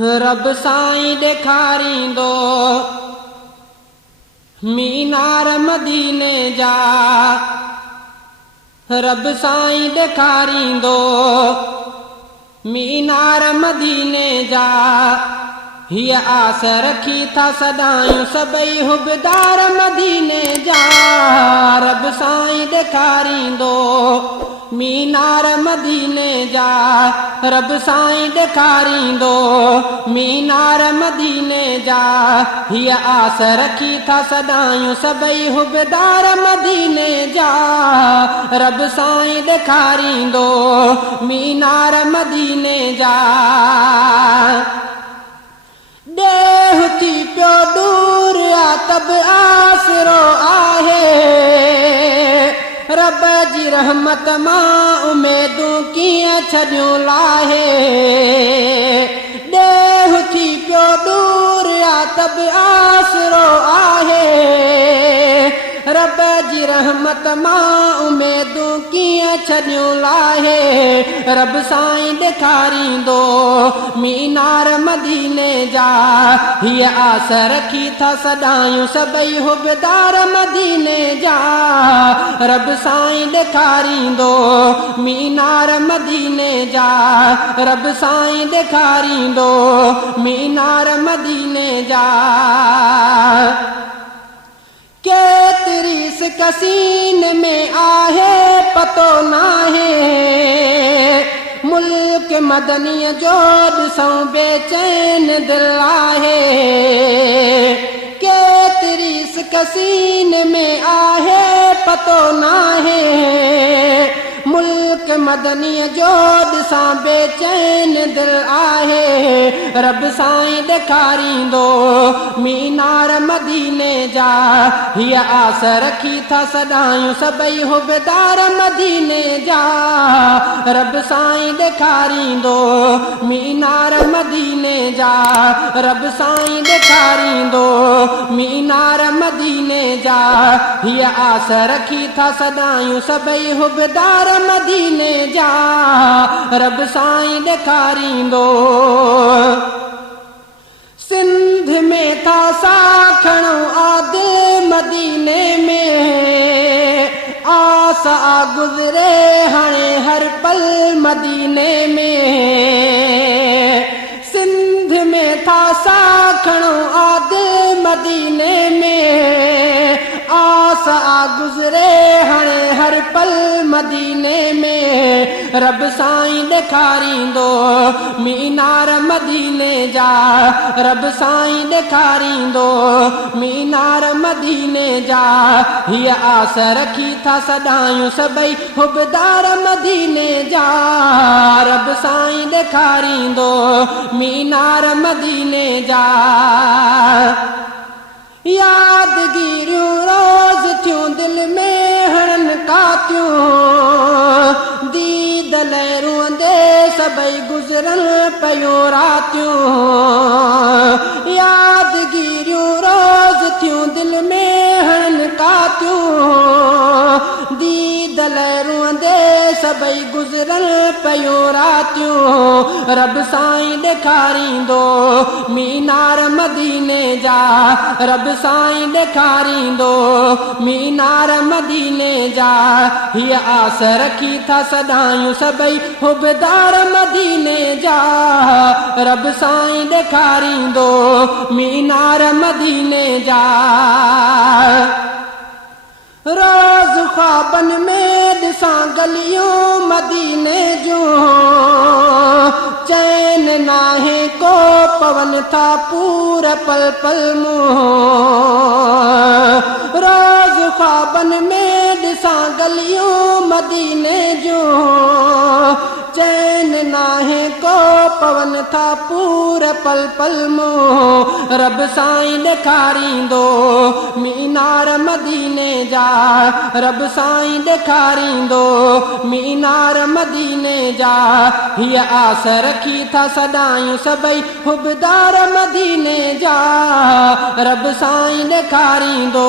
रब साईं ॾेखारींदो मीनार मदीने जा। रब साईं ॾेखारींदो मीनार मदीने जा। हीअ आस रखी था सदायूं सभई हुबदार मदीने जा। रब साईं ॾेखारींदो मीनार मदीने जा। रब साईं ॾेखारींदो मीनार मदीने जा। हीअ आस रखी था सदायूं सभई हुबदार मदीने जा। रब साईं ॾेखारींदो मीनार मदीने जा। ॾेह थी पियो दूर आ तब आसरो आहे। रब जी रहमत मां उमेदूं कीअं छॾियूं लाहे। ॾेह थी पियो दूर आ तब आसरो आहे। रब जी रहमत मां उमेदूं कीअं छॾियूं लाहे। रब साईं ॾेखारींदो मीनार मदीने जा। हीअ आस रखी था सदायूं सभई हुबदार मदीने जा। रब साईं ॾेखारींदो मीनार मदीने जा। रब साईं ॾेखारींदो मीनार मदीने जा। केतरी कसीन में आहे पतो नाहे। मुल्क मदनीअ जो ॾिसूं बेचैन दिल आहे। केतरी कसीन में आहे पतो नाहे। मुल्क मदनीअ जो ॾिसां बेचैन दिल आहे। रब साईं ॾेखारींदो मीनार मदीने जा। हीअ आस रखी था सदायूं सभई हुबदार मदीने जा। रब साईं ॾेखारींदो मीनार मदीने जा। रब साईं ॾेखारींदो मीनार मदीने जा। हीअ आस रखी था सदायूं सभई हुबदार मदीने जा। रब साईं ॾेखारींदो सिंध में था साखणो आदि मदीने में। आस आ गुज़रे हाणे हर पल मदीने में। सिंध में था साखणो आदि मदीने में। आस आ गुज़रे हाणे हर पल मदीने में। रब साईं ॾेखारींदो मीनार मदीने जा। रब साईं ॾेखारींदो मीनार मदीने जा। हीअ आस रखी था सदायूं सभई हुबदार मदीने जा। रब साईं ॾेखारींदो मीनार मदीने जा। यादगिरियूं रोज़ थियूं दिल में हणन कातियूं। दीद लाइ रुअंदे सभई गुज़रन पयूं रातियूं। यादगिरियूं रोज़ थियूं दिल में हणन कातियूं। दीद लाइ रुअंदे सभई गुज़रन पयूं रातियूं। रब साईं ॾेखारींदो मीनार मदीने जा। रब साईं ॾेखारींदो मीनार मदीने जा। हीअ आस रखी था सदायूं सभई हुबदार मदीने जा। रब साईं ॾेखारींदो मीनार मदीने जा। रोज़ ख्वाबन में ॾिसां गलियूं मदीने जूं। चैन नाहे को पवन था पूर पल पल मूं। रोज़ ख्वाबन में ॾिसां गलियूं मदीने जूं। चैन नाहे को पवन था पूर पल पल मूं। रब साईं ॾेखारींदो मीनार मदीने जा। रब साईं ॾेखारींदो मीनार मदीने जा। हीअ आस रखी था सदायूं सभई हुबदार मदीने जा। रब साईं ॾेखारींदो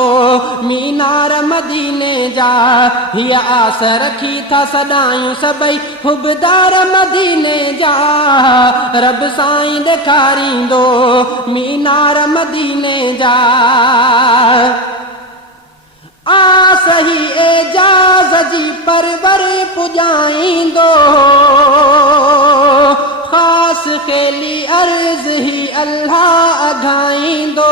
मीनार मदीने जा। हीअ आस रखी था सदायूं सभई हुबदार मदीने जा। रब साईं ॾेखारींदो मीनार मदीने जा। सही एजाज़ जी परवर पुॼाईंदो ख़ास खेली अर्ज़ ही अल्लाह अघाईंदो।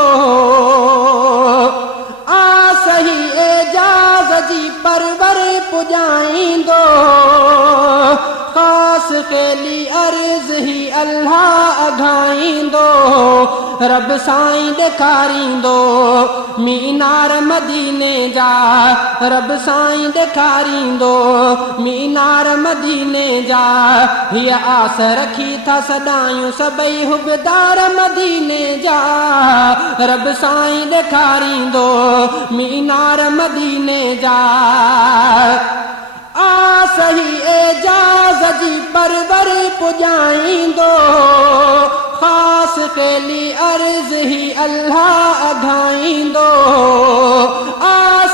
सही एजाज़ जी परवर पुॼाईंदो ख़ास खेली अर्ज़ ही अल्लाह अघाईंदो। रब साईं ॾेखारींदो मीनार मदीने जा। रब साईं ॾेखारींदो मीनार मदीने जा। हीअ आस रखी था सदायूं सभई हुबदार मदीने जा। रब साईं ॾेखारींदो मीनार मदीने जा। सही एजाज़ जी परवर पुॼाईंदो ख़ास खेली अर्ज़ ही अल्लाह अघाईंदो।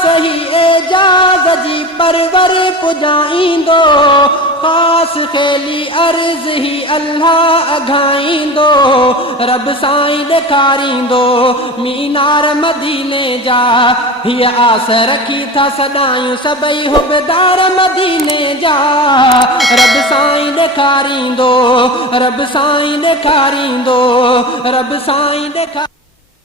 सही एजाज़ जी परवर पुॼाईंदो ख़ास खेली अर्ज़ ही अल्लाह अघाईंदो। रब साईं ॾेखारींदो मीनार मदीने जा। हीअ आस रखी था सदायूं सभई हुबदार मदीने जा। रब साईं ॾेखारींदो रब साईं ॾेखारींदो रब साईं ॾेखारींदो।